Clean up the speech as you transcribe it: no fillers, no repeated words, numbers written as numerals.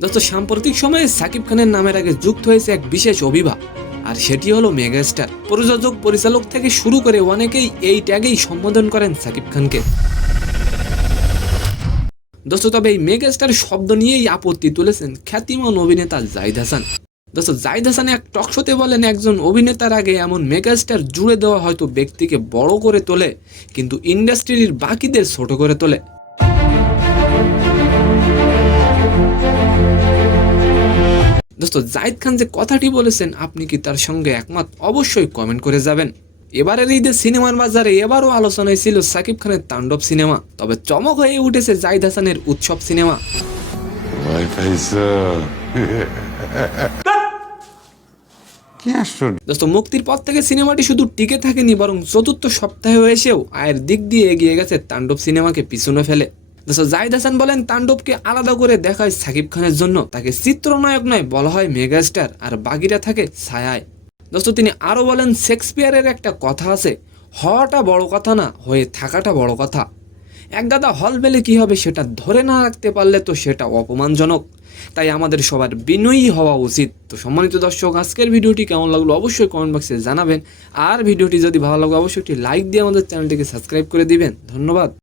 দোস্ত সাম্প্রতিক সময়ে সাকিব খানের নামের আগে যুক্ত হয়েছে এক বিশেষ অভিভা, আর সেটি হলো মেগাস্টার। প্রযোজক পরিচালক থেকে শুরু করে অনেকেই এই ট্যাগেই সম্বোধন করেন সাকিব খানকে। দোস্ত তবে এই মেগাস্টার শব্দ নিয়েই আপত্তি তুলেছেন খ্যাতিমান অভিনেতা জাহিদ হাসান। দোস্ত জাহিদ হাসান এক টকশোতে বলেন, একজন অভিনেতার আগে এমন মেগাস্টার জুড়ে দেওয়া হয়তো ব্যক্তিকে বড় করে তোলে, কিন্তু ইন্ডাস্ট্রির বাকিদের ছোট করে তোলে। দোস্ত জাহিদ খান যে কথাটি বলেছেন, আপনি কি তার সঙ্গে একমত? অবশ্যই কমেন্ট করে যাবেন। এবারের ঈদে সিনেমার বাজারে এবারও আলোচনায় ছিল সাকিব খানের তাণ্ডব সিনেমা, তবে চমক হয়ে উঠেছে জাহিদ হাসানের উৎসব সিনেমা। দোস্ত মুক্তির পর থেকে সিনেমাটি শুধু টিকে থাকেনি, বরং চতুর্থ সপ্তাহে এসেও আয়ের দিক দিয়ে এগিয়ে গেছে তাণ্ডব সিনেমাকে পিছনে ফেলে। দোস্ত জাহিদ হাসান বলেন, তাণ্ডবকে আলাদা করে দেখায় সাকিব খানের জন্য, তাকে চিত্রনায়ক নয় বলা হয় মেগাস্টার, আর বাকিরা থাকে ছায়ায়। দোস্ত তিনি আরো বলেন, শেক্সপিয়ারের একটা কথা আছে, হওয়াটা বড় কথা না, হয়ে থাকাটা বড় কথা। এক গাদা হল পেলে কি হবে, সেটা ধরে না রাখতে পারলে তো সেটা অপমানজনক। তাই আমাদের সবার বিনয়ী হওয়া উচিত। তো সম্মানিত দর্শক, আজকের ভিডিওটি কেমন লাগলো অবশ্যই কমেন্ট বক্সে জানাবেন, আর ভিডিওটি যদি ভালো লাগে অবশ্যই একটি লাইক দিয়ে আমাদের চ্যানেলটিকে সাবস্ক্রাইব করে দিবেন। ধন্যবাদ।